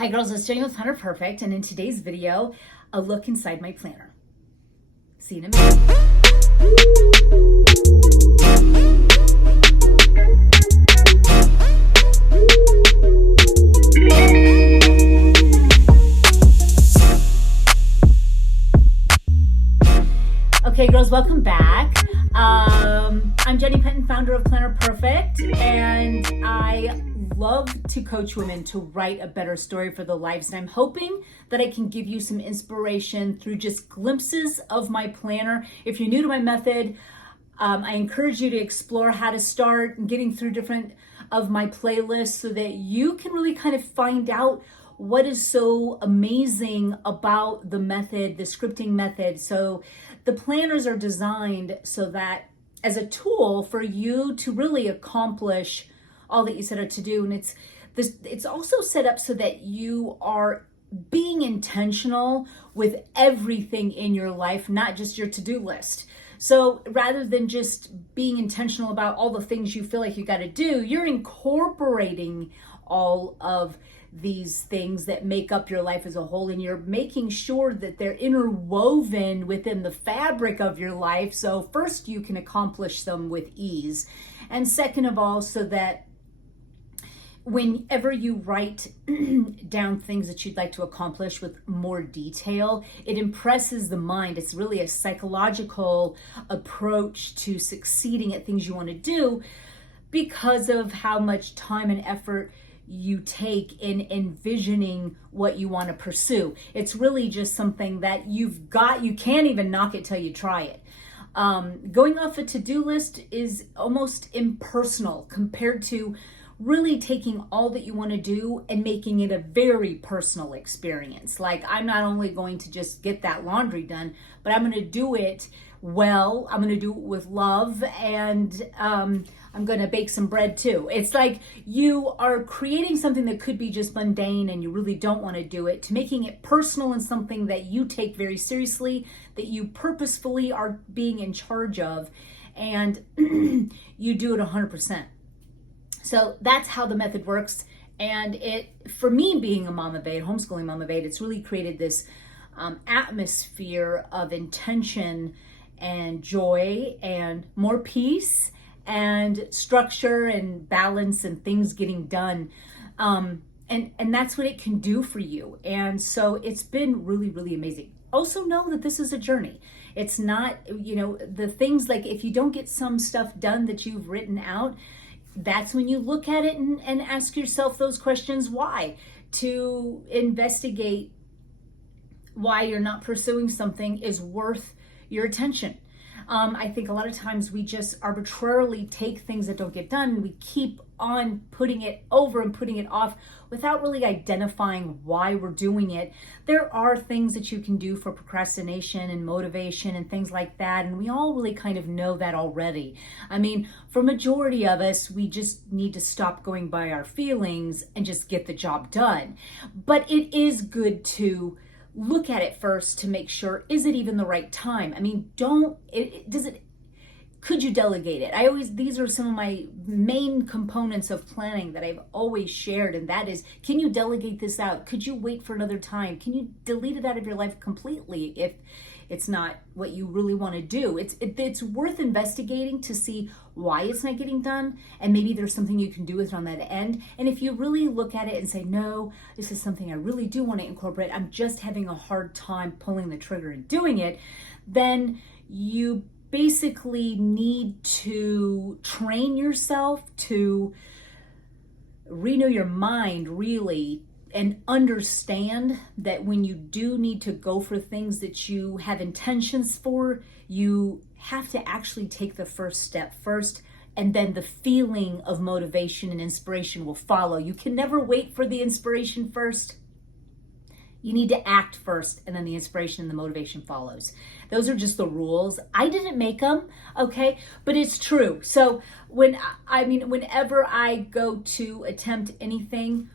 Hi girls, it's Jenny with Planner Perfect, and in today's video, a look inside my planner. See you in a minute. Okay girls, welcome back. I'm Jenny Penton, founder of Planner Perfect, and I love to coach women to write a better story for their lives. And I'm hoping that I can give you some inspiration through just glimpses of my planner. If you're new to my method, I encourage you to explore how to start getting through different of my playlists so that you can really kind of find out what is so amazing about the method, the scripting method. So the planners are designed so that as a tool for you to really accomplish all that you set out to do. And it's also set up so that you are being intentional with everything in your life, not just your to-do list. So rather than just being intentional about all the things you feel like you got to do, you're incorporating all of these things that make up your life as a whole, and you're making sure that they're interwoven within the fabric of your life. So first, you can accomplish them with ease, and second of all, so that whenever you write down things that you'd like to accomplish with more detail, it impresses the mind. It's really a psychological approach to succeeding at things you want to do because of how much time and effort you take in envisioning what you want to pursue. It's really just something that you can't even knock it till you try it. Going off a to-do list is almost impersonal compared to really taking all that you want to do and making it a very personal experience. Like, I'm not only going to just get that laundry done, but I'm going to do it well. I'm going to do it with love, and I'm going to bake some bread too. It's like you are creating something that could be just mundane and you really don't want to do it, to making it personal and something that you take very seriously, that you purposefully are being in charge of, and you do it 100%. So that's how the method works. And for me, being a mama babe, homeschooling mama babe, it's really created this atmosphere of intention and joy and more peace and structure and balance and things getting done. And that's what it can do for you. And so it's been really, really amazing. Also know that this is a journey. It's not, the things like if you don't get some stuff done that you've written out, that's when you look at it and ask yourself those questions, why? To investigate why you're not pursuing something is worth your attention. I think a lot of times we just arbitrarily take things that don't get done. We keep on putting it over and putting it off without really identifying why we're doing it. There are things that you can do for procrastination and motivation and things like that. And we all really kind of know that already. I mean, for majority of us, we just need to stop going by our feelings and just get the job done. But it is good to look at it first to make sure, is it even the right time? I mean, could you delegate it? These are some of my main components of planning that I've always shared, and that is, can you delegate this out? Could you wait for another time? Can you delete it out of your life completely if it's not what you really want to do? It's worth investigating to see why it's not getting done, and maybe there's something you can do with it on that end. And if you really look at it and say, no, this is something I really do want to incorporate, I'm just having a hard time pulling the trigger and doing it, then you basically need to train yourself to renew your mind, really, and understand that when you do need to go for things that you have intentions for, you have to actually take the first step first, and then the feeling of motivation and inspiration will follow. You can never wait for the inspiration first. You need to act first, and then the inspiration and the motivation follows. Those are just the rules. I didn't make them, okay? But it's true. So whenever I go to attempt anything,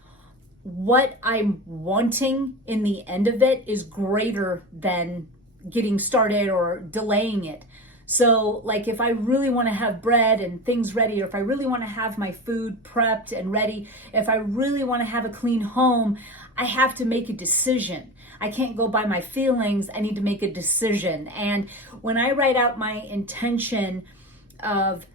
what I'm wanting in the end of it is greater than getting started or delaying it. So like if I really want to have bread and things ready, or if I really want to have my food prepped and ready, if I really want to have a clean home, I have to make a decision. I can't go by my feelings. I need to make a decision. And when I write out my intention of,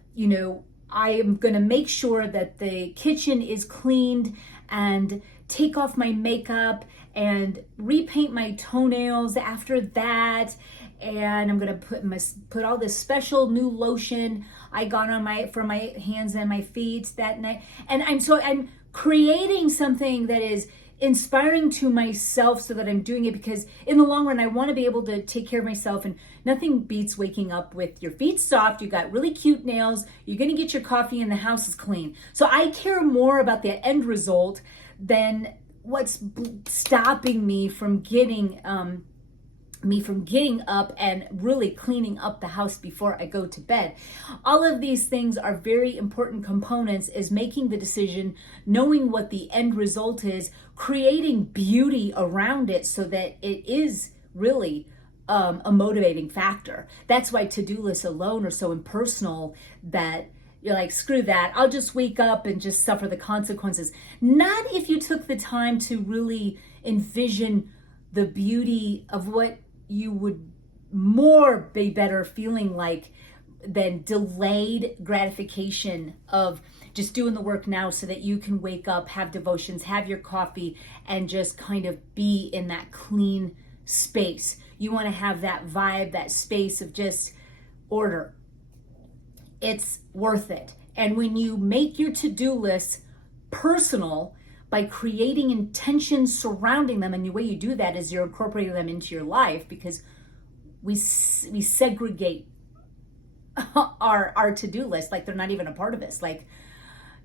I am going to make sure that the kitchen is cleaned and take off my makeup and repaint my toenails after that. And I'm going to put all this special new lotion I got on for my hands and my feet that night. And I'm creating something that is inspiring to myself so that I'm doing it, because in the long run, I want to be able to take care of myself, and nothing beats waking up with your feet soft, you got really cute nails, you're going to get your coffee, and the house is clean. So I care more about the end result than what's stopping me from getting up and really cleaning up the house before I go to bed. All of these things are very important components, is making the decision, knowing what the end result is, creating beauty around it so that it is really a motivating factor. That's why to-do lists alone are so impersonal, that you're like, screw that, I'll just wake up and just suffer the consequences. Not if you took the time to really envision the beauty of what you would more be better feeling like than delayed gratification of just doing the work now so that you can wake up, have devotions, have your coffee, and just kind of be in that clean space. You want to have that vibe, that space of just order. It's worth it. And when you make your to-do lists personal by creating intentions surrounding them, and the way you do that is you're incorporating them into your life, because we segregate our to-do list like they're not even a part of us. Like,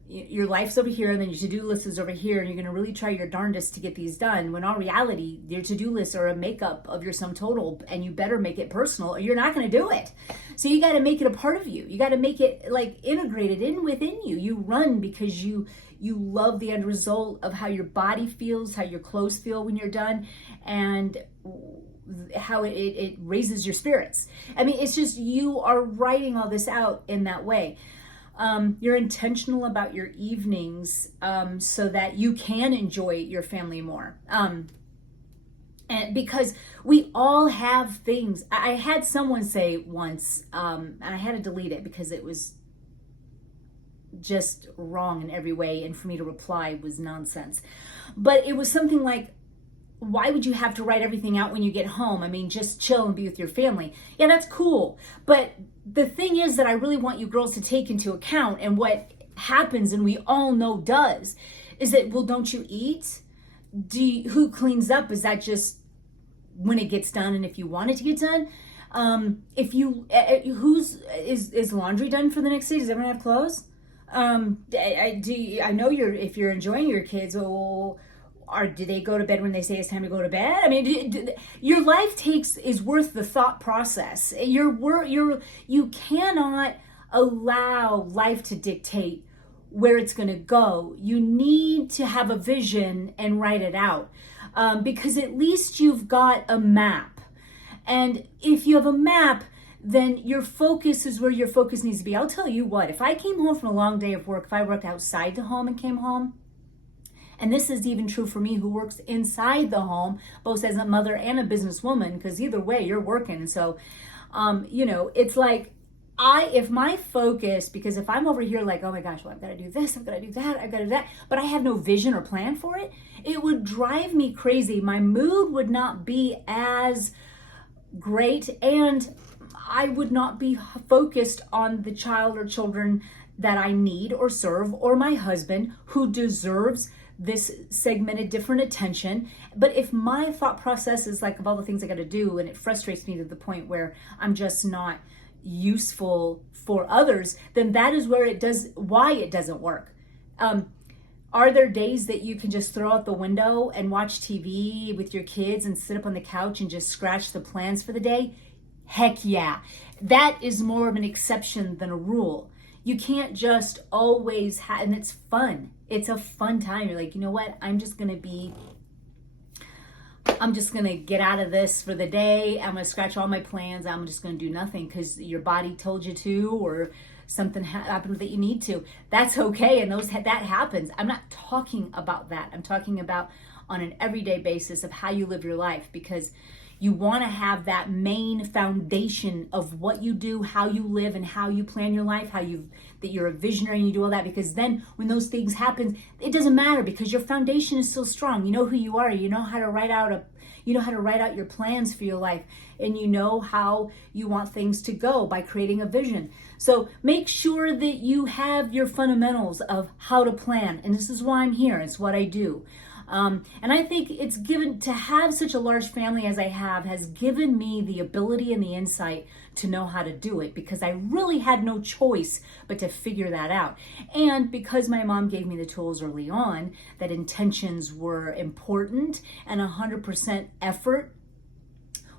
your life's over here and then your to-do list is over here, and you're going to really try your darndest to get these done, when in reality your to-do lists are a makeup of your sum total, and you better make it personal or you're not going to do it. So you got to make it a part of you. You got to make it like integrated in within you. You run because you love the end result of how your body feels, how your clothes feel when you're done, and how it raises your spirits. I mean, it's just, you are writing all this out in that way. You're intentional about your evenings so that you can enjoy your family more. And because we all have things. I had someone say once, and I had to delete it because it was just wrong in every way, and for me to reply was nonsense. But it was something like, why would you have to write everything out when you get home? I mean, just chill and be with your family. Yeah, that's cool. But the thing is that I really want you girls to take into account, and what happens, and we all know does, is that, well, don't you eat? Who cleans up? Is that just when it gets done and if you want it to get done? Is laundry done for the next day? Does everyone have clothes? I know if you're enjoying your kids, do they go to bed when they say it's time to go to bed? I mean, your life is worth the thought process. You cannot allow life to dictate where it's going to go. You need to have a vision and write it out, because at least you've got a map. And if you have a map, then your focus is where your focus needs to be. I'll tell you what, if I came home from a long day of work, if I worked outside the home and came home, and this is even true for me who works inside the home, both as a mother and a businesswoman, because either way you're working. So, it's like, if my focus, because if I'm over here like, oh my gosh, well, I've got to do this, I've got to do that, I've got to do that, but I have no vision or plan for it, it would drive me crazy. My mood would not be as great, and I would not be focused on the child or children that I need or serve, or my husband who deserves this segmented different attention. But if my thought process is like, of all the things I got to do, and it frustrates me to the point where I'm just not useful for others, then that is why it doesn't work. Are there days that you can just throw out the window and watch TV with your kids and sit up on the couch and just scratch the plans for the day? Heck yeah. That is more of an exception than a rule. You can't just always and it's fun. It's a fun time. You're like, you know what? I'm just going to be I'm just going to get out of this for the day. I'm going to scratch all my plans. I'm just going to do nothing because your body told you to, or something happened that you need to. That's okay. And that happens. I'm not talking about that. I'm talking about on an everyday basis of how you live your life, because you want to have that main foundation of what you do, how you live, and how you plan your life, that you're a visionary and you do all that, because then when those things happen, it doesn't matter because your foundation is still strong. You know who you are. You know how to write out your plans for your life, and you know how you want things to go by creating a vision. So make sure that you have your fundamentals of how to plan. And this is why I'm here. It's what I do. And I think it's given to have such a large family as I have has given me the ability and the insight to know how to do it, because I really had no choice but to figure that out. And because my mom gave me the tools early on, that intentions were important and 100% effort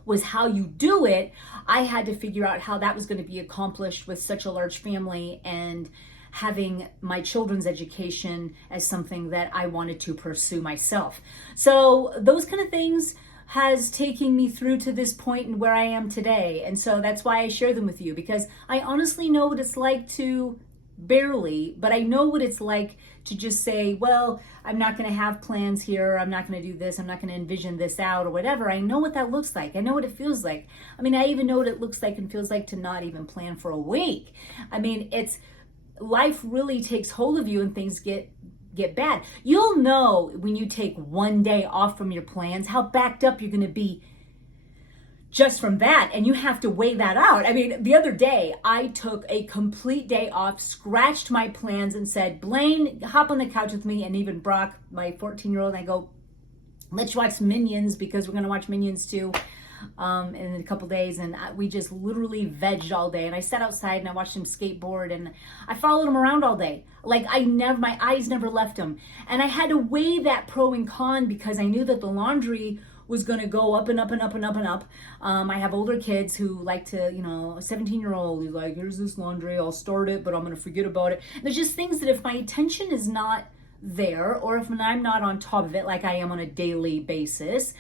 was how you do it, I had to figure out how that was going to be accomplished with such a large family, and having my children's education as something that I wanted to pursue myself. So those kind of things has taken me through to this point and where I am today. And so that's why I share them with you, because I honestly know what it's like to but I know what it's like to just say, well, I'm not going to have plans here. I'm not going to do this. I'm not going to envision this out or whatever. I know what that looks like. I know what it feels like. I mean, I even know what it looks like and feels like to not even plan for a week. I mean, life really takes hold of you and things get bad. You'll know when you take one day off from your plans how backed up you're going to be just from that, and you have to weigh that out. I mean, the other day I took a complete day off, scratched my plans, and said, Blaine, hop on the couch with me, and even Brock, my 14-year-old, and I go, let's watch Minions, because we're going to watch Minions too in a couple days. And we just literally vegged all day, and I sat outside and I watched him skateboard, and I followed him around all day. Like my eyes never left him. And I had to weigh that pro and con, because I knew that the laundry was going to go up and up and up and up and up. I have older kids who like to, a 17-year-old who's like, here's this laundry, I'll start it, but I'm going to forget about it. And there's just things that if my attention is not there, or if I'm not on top of it like I am on a daily basis,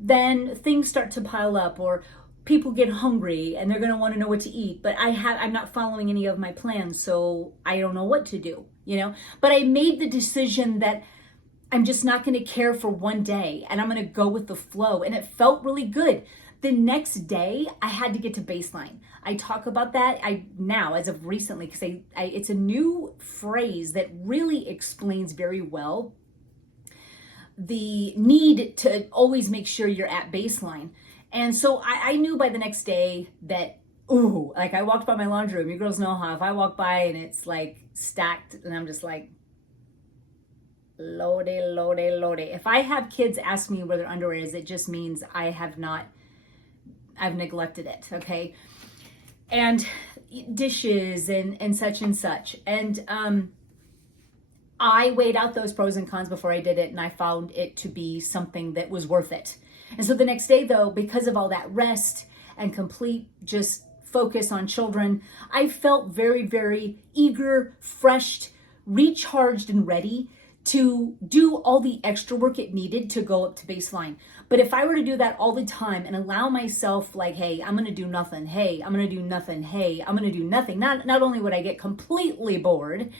then things start to pile up, or people get hungry and they're going to want to know what to eat, but I'm not following any of my plans, so I don't know what to do, But I made the decision that I'm just not going to care for one day, and I'm going to go with the flow. And it felt really good. The next day, I had to get to baseline. I talk about that now, as of recently, because it's a new phrase that really explains very well the need to always make sure you're at baseline. And so I knew by the next day that, I walked by my laundry room. You girls know how if I walk by and it's like stacked, and I'm just like, load. If I have kids ask me where their underwear is, it just means I've neglected it, okay? And dishes and such and such. And I weighed out those pros and cons before I did it, and I found it to be something that was worth it. And so the next day, though, because of all that rest and complete just focus on children, I felt very, very eager, fresh, recharged, and ready to do all the extra work it needed to go up to baseline. But if I were to do that all the time and allow myself like, hey, I'm going to do nothing. Hey, I'm going to do nothing. Hey, I'm going to do nothing. Not only would I get completely bored,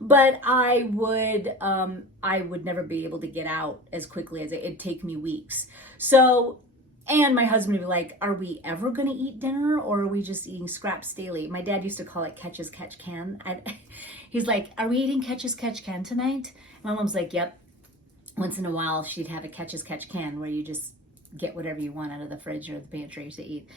but I would never be able to get out as quickly as it'd take me weeks. So, and my husband would be like, are we ever going to eat dinner, or are we just eating scraps daily? My dad used to call it catch as catch can. He's like, are we eating catch as catch can tonight? My mom's like, yep. Once in a while, she'd have a catch as catch can where you just get whatever you want out of the fridge or the pantry to eat.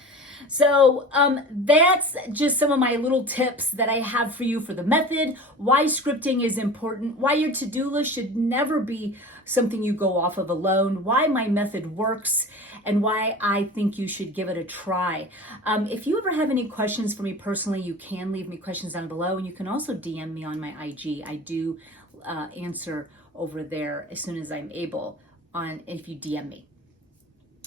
So that's just some of my little tips that I have for you for the method, why scripting is important, why your to-do list should never be something you go off of alone, why my method works, and why I think you should give it a try. If you ever have any questions for me personally, you can leave me questions down below, and you can also DM me on my IG. I do answer over there as soon as I'm able if you DM me.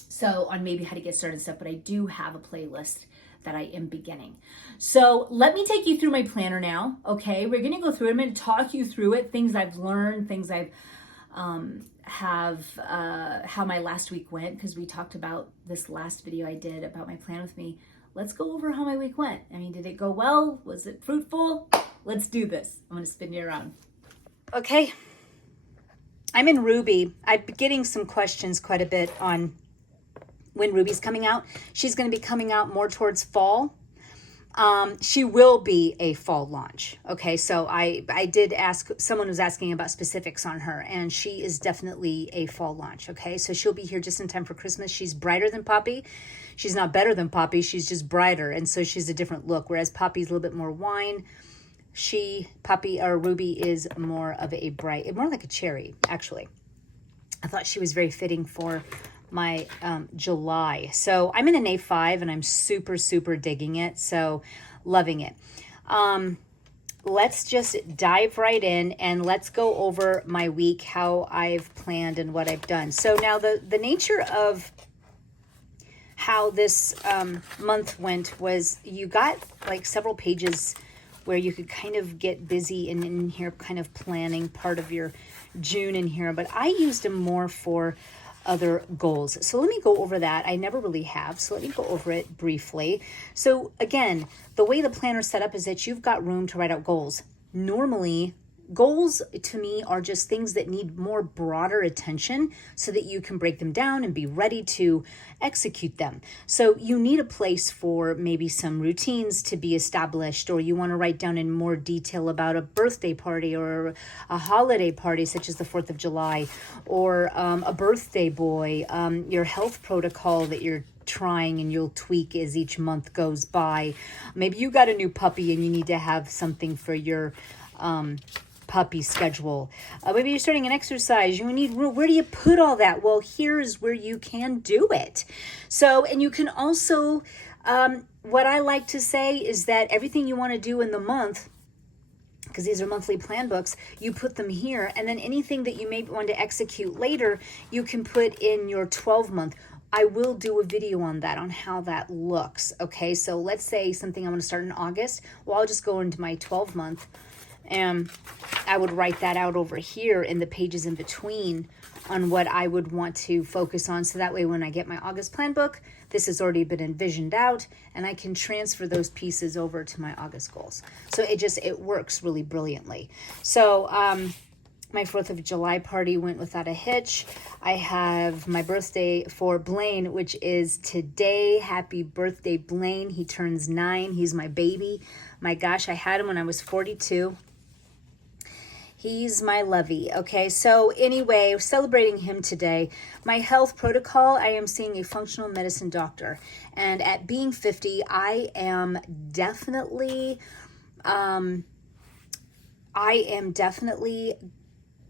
So on maybe how to get started and stuff, but I do have a playlist that I am beginning. So let me take you through my planner now, okay? We're gonna go through it. I'm gonna talk you through it, things I've learned, things I've have how my last week went, because we talked about this last video I did about my plan with me. Let's go over how my week went. I mean, did it go well? Was it fruitful? Let's do this. I'm going to spin you around. Okay. I'm in Ruby. I've been getting some questions quite a bit on when Ruby's coming out. She's going to be coming out more towards fall. She will be a fall launch. Okay, so I did ask, someone was asking about specifics on her, and she is definitely a fall launch. Okay, so she'll be here just in time for Christmas. She's brighter than Poppy. She's not better than Poppy. She's just brighter, and so she's a different look. Whereas Poppy's a little bit more wine. Ruby is more of a bright, more like a cherry, actually. I thought she was very fitting for my July. So I'm in an A5 and I'm super, super digging it. So loving it. Let's just dive right in and let's go over my week, how I've planned and what I've done. So now the nature of how this month went was you got like several pages where you could kind of get busy in here, kind of planning part of your June in here, but I used them more for other goals. So let me go over that. I never really have, so let me go over it briefly. So again, the way the planner's set up is that you've got room to write out goals. Normally, goals to me are just things that need more broader attention so that you can break them down and be ready to execute them. So you need a place for maybe some routines to be established, or you want to write down in more detail about a birthday party or a holiday party such as the 4th of July, or a birthday boy, your health protocol that you're trying and you'll tweak as each month goes by. Maybe you got a new puppy and you need to have something for your puppy schedule. Maybe you're starting an exercise. You need room. Where do you put all that? Well, here's where you can do it. So, and you can also, what I like to say is that everything you want to do in the month, because these are monthly plan books, you put them here. And then anything that you may want to execute later, you can put in your 12-month. I will do a video on that, on how that looks. Okay, so let's say something I want to start in August. Well, I'll just go into my 12-month. And I would write that out over here in the pages in between on what I would want to focus on. So that way when I get my August plan book, this has already been envisioned out and I can transfer those pieces over to my August goals. So it works really brilliantly. So my 4th of July party went without a hitch. I have my birthday for Blaine, which is today. Happy birthday, Blaine. He turns 9. He's my baby. My gosh, I had him when I was 42. He's my lovey. Okay, so anyway, celebrating him today. My health protocol, I am seeing a functional medicine doctor. And at being 50, I am definitely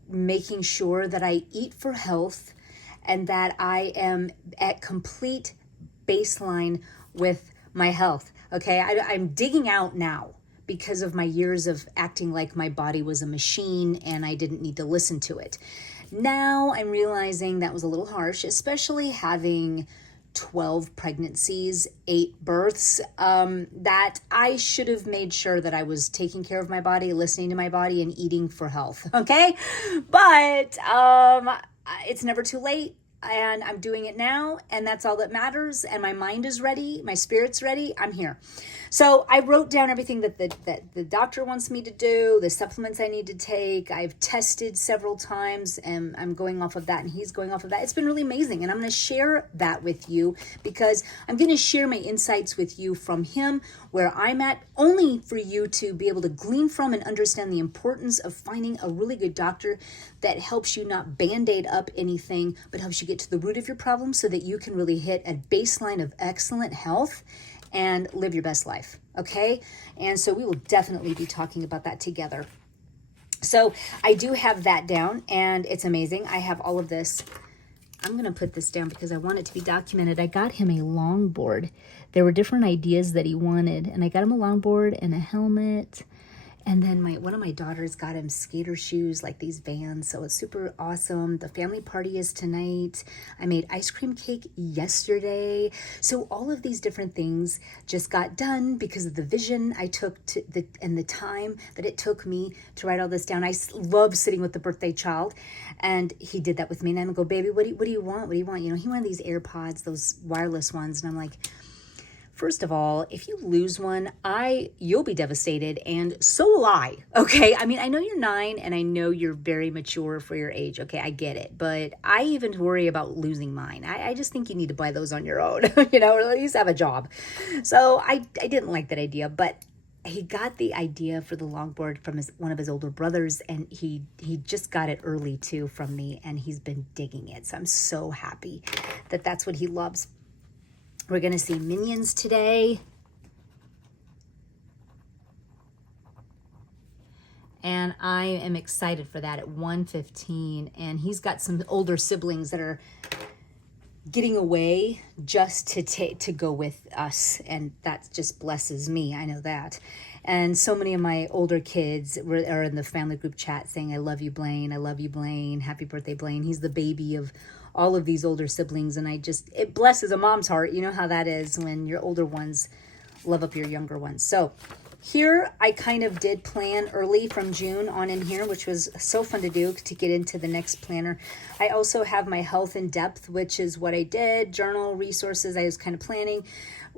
making sure that I eat for health and that I am at complete baseline with my health. Okay, I'm digging out now because of my years of acting like my body was a machine and I didn't need to listen to it. Now I'm realizing that was a little harsh, especially having 12 pregnancies, 8 births, that I should have made sure that I was taking care of my body, listening to my body, and eating for health, okay? But it's never too late, and I'm doing it now, and that's all that matters, and my mind is ready, my spirit's ready, I'm here. So I wrote down everything that the doctor wants me to do, the supplements I need to take. I've tested several times and I'm going off of that and he's going off of that. It's been really amazing. And I'm going to share that with you because I'm going to share my insights with you from him, where I'm at, only for you to be able to glean from and understand the importance of finding a really good doctor that helps you not band-aid up anything, but helps you get to the root of your problem so that you can really hit a baseline of excellent health and live your best life, okay? And so we will definitely be talking about that together. So I do have that down, and it's amazing. I have all of this. I'm going to put this down because I want it to be documented. I got him a longboard. There were different ideas that he wanted, and I got him a longboard and a helmet And then one of my daughters got him skater shoes, like these Vans. So it's super awesome. The family party is tonight. I made ice cream cake yesterday. So all of these different things just got done because of the vision I took and the time that it took me to write all this down. I love sitting with the birthday child, and he did that with me. And I go, baby, what do you want? What do you want? You know, he wanted these AirPods, those wireless ones. And I'm like, first of all, if you lose one, you'll be devastated, and so will I, okay? I mean, I know you're 9, and I know you're very mature for your age, okay? I get it, but I even worry about losing mine. I just think you need to buy those on your own, you know, or at least have a job. So I didn't like that idea, but he got the idea for the longboard from one of his older brothers, and he just got it early, too, from me, and he's been digging it, so I'm so happy that that's what he loves. We're going to see Minions today. And I am excited for that at 1:15. And he's got some older siblings that are getting away just to go with us. And that just blesses me. I know that. And so many of my older kids are in the family group chat saying, I love you, Blaine. I love you, Blaine. Happy birthday, Blaine. He's the baby of all of these older siblings. And it blesses a mom's heart. You know how that is when your older ones love up your younger ones. So here I kind of did plan early from June on in here, which was so fun to do to get into the next planner. I also have my health in depth, which is what I did, journal resources. I was kind of planning,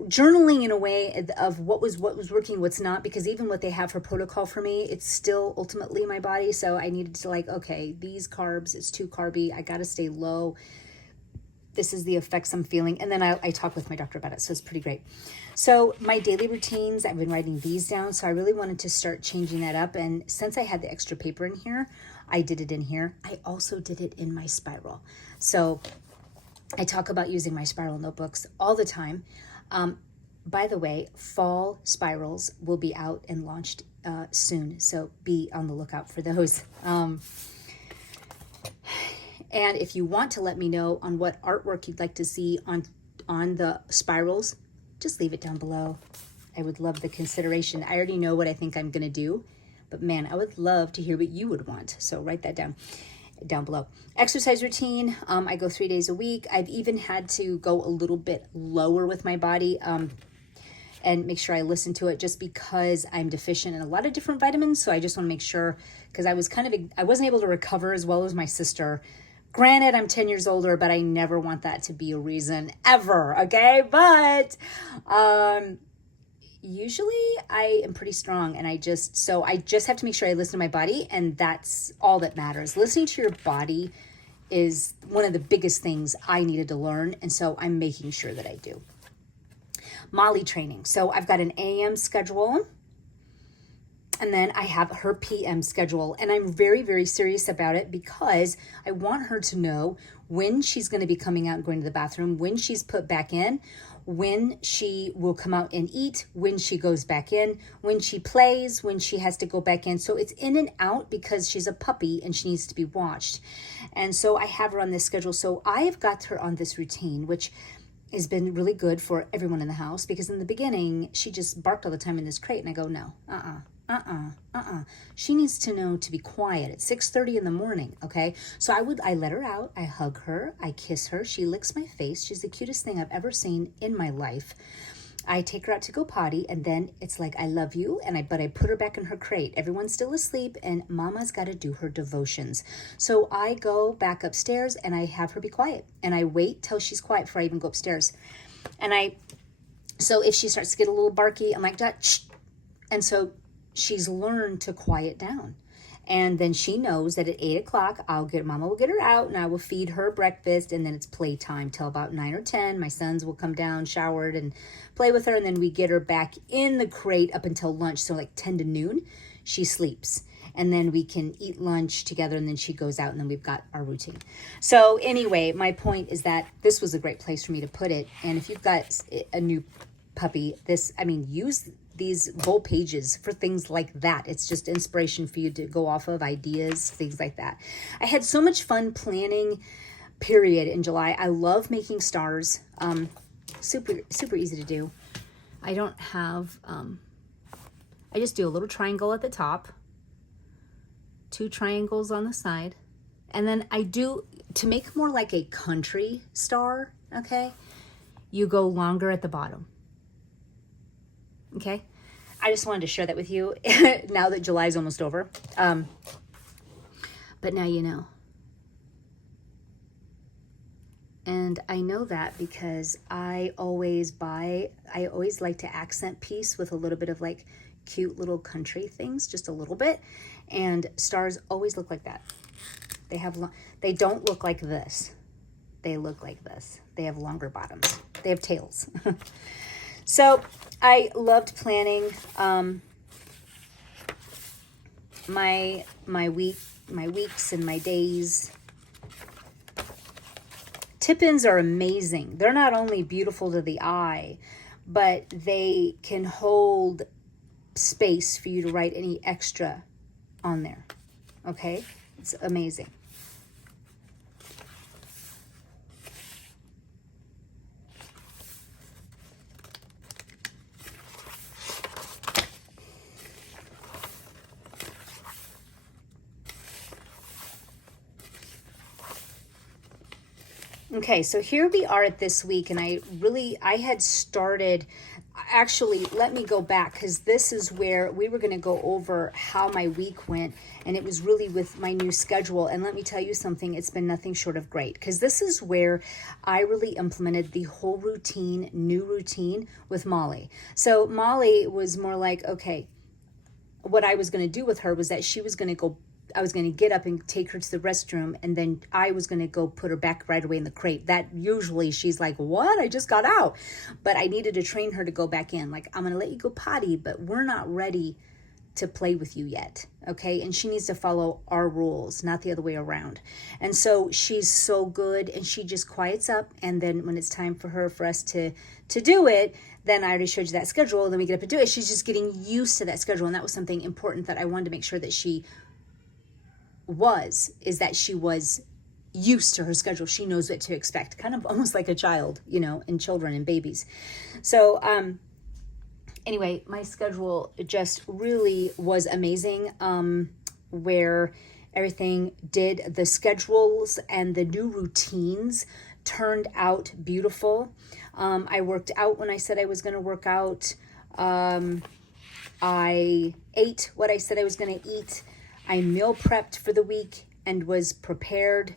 journaling in a way of what was working, what's not, because even what they have for protocol for me, it's still ultimately my body. So I needed to okay, these carbs, it's too carby. I got to stay low. This is the effects I'm feeling. And then I talk with my doctor about it. So it's pretty great. So my daily routines, I've been writing these down. So I really wanted to start changing that up. And since I had the extra paper in here, I did it in here. I also did it in my spiral. So I talk about using my spiral notebooks all the time. By the way, fall spirals will be out and launched soon. So be on the lookout for those. And if you want to let me know on what artwork you'd like to see on the spirals, just leave it down below. I would love the consideration. I already know what I think I'm going to do, but man, I would love to hear what you would want. So write that down below. Exercise routine. I go 3 days a week. I've even had to go a little bit lower with my body and make sure I listen to it, just because I'm deficient in a lot of different vitamins. So I just want to make sure, because I wasn't able to recover as well as my sister. Granted, I'm 10 years older, but I never want that to be a reason ever, okay? But usually I am pretty strong, and I just have to make sure I listen to my body, and that's all that matters. Listening to your body is one of the biggest things I needed to learn, and so I'm making sure that I do. Molly training. So I've got an AM schedule, and then I have her PM schedule, and I'm very, very serious about it because I want her to know when she's going to be coming out and going to the bathroom, when she's put back in, when she will come out and eat, when she goes back in, when she plays, when she has to go back in. So it's in and out because she's a puppy and she needs to be watched. And so I have her on this schedule. So I have got her on this routine, which has been really good for everyone in the house, because in the beginning, she just barked all the time in this crate. And I go, no, she needs to know to be quiet at 6:30 in the morning, okay? So I let her out, I hug her, I kiss her, she licks my face. She's the cutest thing I've ever seen in my life. I take her out to go potty, and then it's like, I love you, but I put her back in her crate. Everyone's still asleep, and Mama's got to do her devotions. So I go back upstairs, and I have her be quiet, and I wait till she's quiet before I even go upstairs. So if she starts to get a little barky, I'm like, shh. And so she's learned to quiet down. And then she knows that at 8 o'clock, Mama will get her out, and I will feed her breakfast, and then it's playtime till about 9 or 10. My sons will come down, showered, and play with her, and then we get her back in the crate up until lunch. So like 10 to noon, she sleeps. And then we can eat lunch together, and then she goes out, and then we've got our routine. So anyway, my point is that this was a great place for me to put it. And if you've got a new puppy, use these full pages for things like that. It's just inspiration for you to go off of, ideas, things like that. I had so much fun planning, period, in July. I love making stars. Super easy to do. I I just do a little triangle at the top, 2 triangles on the side, and then I do, to make more like a country star, okay, you go longer at the bottom, okay? I just wanted to share that with you now that July's almost over. But now you know. And I know that because I always like to accent piece with a little bit of like cute little country things, just a little bit. And stars always look like that. They don't look like this. They look like this. They have longer bottoms. They have tails. So I loved planning my weeks and my days. Tip-ins are amazing. They're not only beautiful to the eye, but they can hold space for you to write any extra on there. Okay? It's amazing. Okay, so here we are at this week, and I had started, actually, let me go back, because this is where we were going to go over how my week went, and it was really with my new schedule. And let me tell you something, it's been nothing short of great, because this is where I really implemented the whole new routine with Molly. So Molly was more like, okay, what I was going to do with her was that I was going to get up and take her to the restroom, and then I was going to go put her back right away in the crate. That usually she's like, what? I just got out. But I needed to train her to go back in. Like, I'm going to let you go potty, but we're not ready to play with you yet. Okay. And she needs to follow our rules, not the other way around. And so she's so good, and she just quiets up. And then when it's time for us to do it, then I already showed you that schedule. Then we get up and do it. She's just getting used to that schedule. And that was something important that I wanted to make sure that she was used to her schedule. She knows what to expect, kind of almost like a child, and children and babies. So anyway, my schedule just really was amazing, where everything the schedules and the new routines turned out beautiful. I worked out when I said I was going to work out. I ate what I said I was going to eat. I meal prepped for the week and was prepared,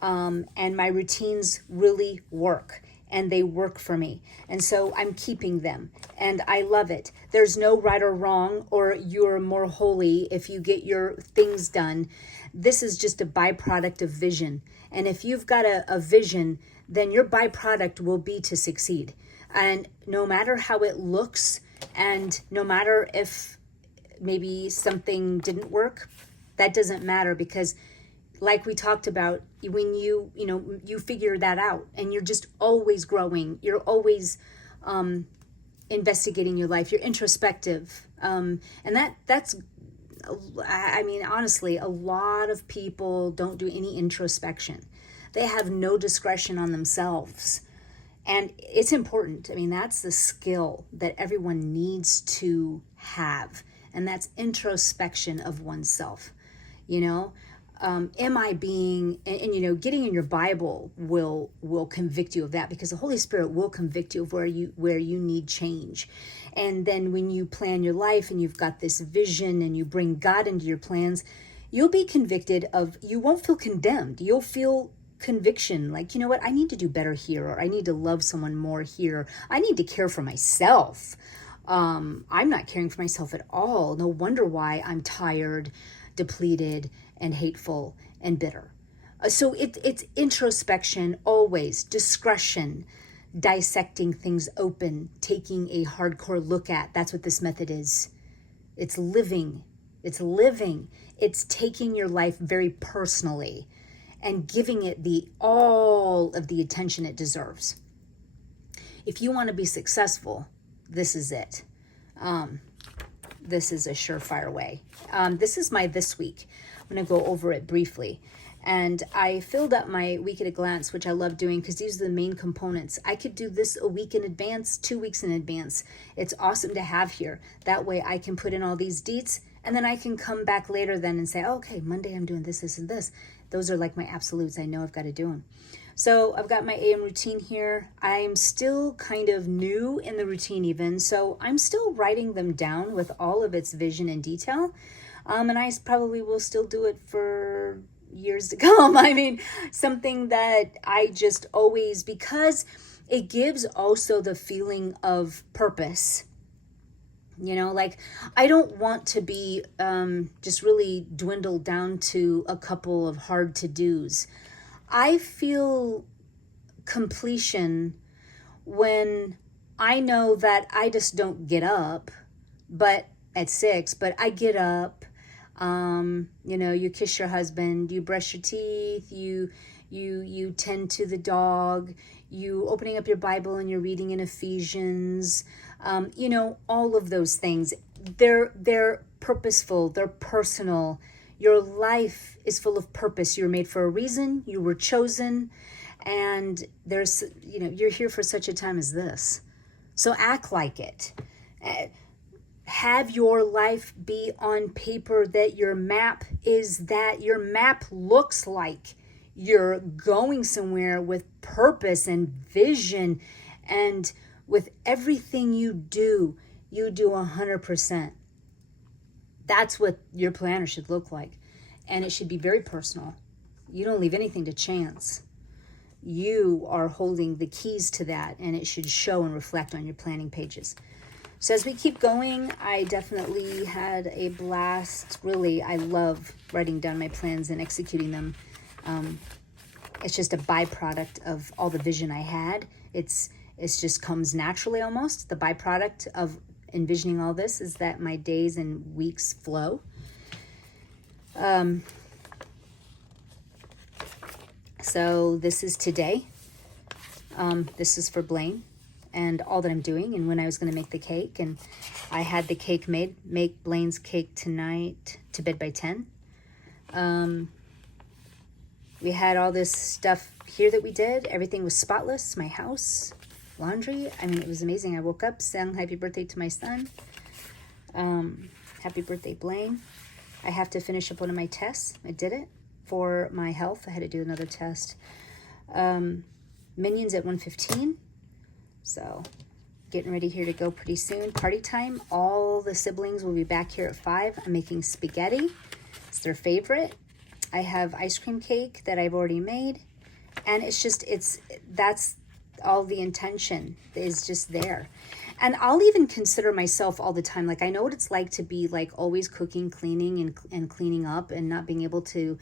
and my routines really work, and they work for me. And so I'm keeping them, and I love it. There's no right or wrong, or you're more holy if you get your things done. This is just a byproduct of vision. And if you've got a vision, then your byproduct will be to succeed. And no matter how it looks, and no matter if maybe something didn't work, that doesn't matter, because like we talked about, when you figure that out, and you're just always growing, you're always investigating your life, you're introspective, and that's honestly, a lot of people don't do any introspection. They have no discretion on themselves, and it's important. That's the skill that everyone needs to have, and that's introspection of oneself. Am I being, and getting in your Bible will convict you of that, because the Holy Spirit will convict you of where you need change. And then when you plan your life and you've got this vision and you bring God into your plans, you'll be convicted you won't feel condemned. You'll feel conviction, like, you know what, I need to do better here, or I need to love someone more here. I need to care for myself. I'm not caring for myself at all. No wonder why I'm tired, depleted, and hateful and bitter. So it's introspection, always discretion, dissecting things open, taking a hardcore look at. That's what this method is. It's living. It's taking your life very personally and giving it all of the attention it deserves. If you want to be successful, this is it. This is a surefire way. This is my this week. I'm going to go over it briefly. And I filled up my week at a glance, which I love doing because these are the main components. I could do this a week in advance, 2 weeks in advance. It's awesome to have here. That way I can put in all these deets, and then I can come back later then and say, oh, okay, Monday I'm doing this, this, and this. Those are like my absolutes. I know I've got to do them. So I've got my AM routine here. I'm still kind of new in the routine even, so I'm still writing them down with all of its vision and detail. And I probably will still do it for years to come. I mean, something that I just always, because it gives also the feeling of purpose. You know, like I don't want to be just really dwindled down to a couple of hard to-dos. I feel completion when I know that I just don't get up, but at 6, but I get up. You know, you kiss your husband, you brush your teeth, you tend to the dog, you opening up your Bible and you're reading in Ephesians, you know, all of those things. They're purposeful, they're personal. Your life is full of purpose. You're made for a reason, you were chosen, and there's, you know, you're here for such a time as this. So act like it. Have your life be on paper, that your map is that your map looks like you're going somewhere with purpose and vision, and with everything you do 100%. That's what your planner should look like. And it should be very personal. You don't leave anything to chance. You are holding the keys to that, and it should show and reflect on your planning pages. So as we keep going, I definitely had a blast. Really, I love writing down my plans and executing them. It's just a byproduct of all the vision I had. It's just comes naturally almost. The byproduct of envisioning all this is that my days and weeks flow. So this is today. This is for Blaine and all that I'm doing, and when I was going to make the cake, and I had the cake made. Make Blaine's cake tonight, to bed by 10. We had all this stuff here that we did. Everything was spotless. My house, laundry. I mean, it was amazing. I woke up, sang happy birthday to my son. Happy birthday, Blaine. I have to finish up one of my tests. I did it for my health. I had to do another test. Minions at 1:15. So getting ready here to go pretty soon. Party time. All the siblings will be back here at 5. I'm making spaghetti. It's their favorite. I have ice cream cake that I've already made. And that's all the intention is just there. And I'll even consider myself all the time. Like, I know what it's like to be like always cooking, cleaning, and cleaning up, and not being able to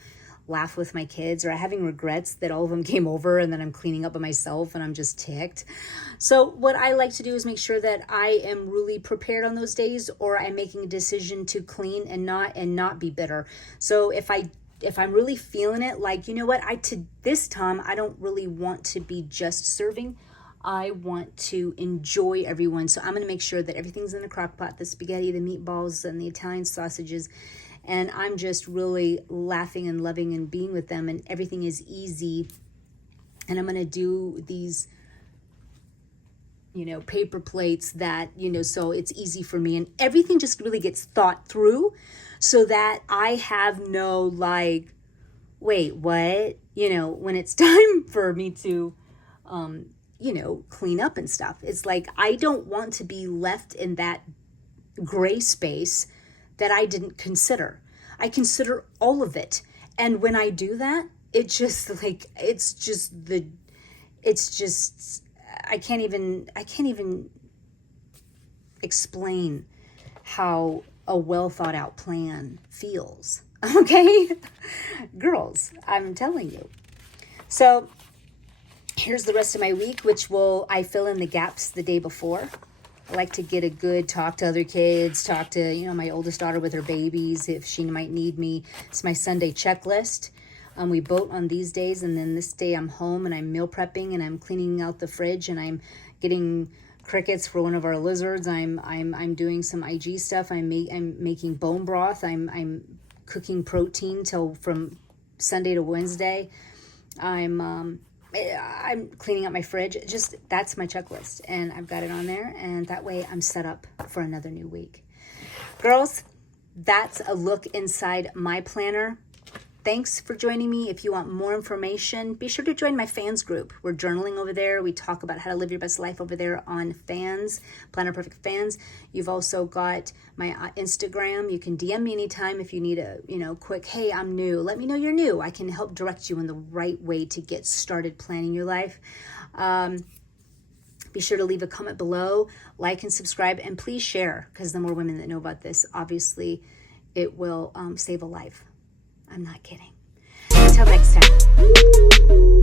laugh with my kids, or having regrets that all of them came over and then I'm cleaning up by myself and I'm just ticked. So what I like to do is make sure that I am really prepared on those days, or I'm making a decision to clean and not be bitter. So if I'm really feeling it, like, you know what, this time I don't really want to be just serving. I want to enjoy everyone. So I'm going to make sure that everything's in the crock pot, the spaghetti, the meatballs, and the Italian sausages. And I'm just really laughing and loving and being with them, and everything is easy. And I'm going to do these, paper plates that, so it's easy for me. And everything just really gets thought through, so that I have no like, wait, what? When it's time for me to, clean up and stuff. It's like, I don't want to be left in that gray space that I didn't consider. I consider all of it. And when I do that, I can't even explain how a well thought out plan feels. Okay? Girls, I'm telling you. So here's the rest of my week, which I fill in the gaps the day before. I like to get a good talk to other kids, talk to, my oldest daughter with her babies, if she might need me. It's my Sunday checklist. We boat on these days, and then this day I'm home and I'm meal prepping and I'm cleaning out the fridge and I'm getting crickets for one of our lizards. I'm doing some IG stuff. I'm making bone broth. I'm cooking protein from Sunday to Wednesday, I'm cleaning up my fridge. Just, that's my checklist, and I've got it on there, and that way I'm set up for another new week. Girls, that's a look inside my planner. Thanks for joining me. If you want more information, be sure to join my fans group. We're journaling over there. We talk about how to live your best life over there on Fans, Planner Perfect Fans. You've also got my Instagram. You can DM me anytime if you need a, quick, hey, I'm new. Let me know you're new. I can help direct you in the right way to get started planning your life. Be sure to leave a comment below, like and subscribe, and please share, because the more women that know about this, obviously it will save a life. I'm not kidding. Until next time.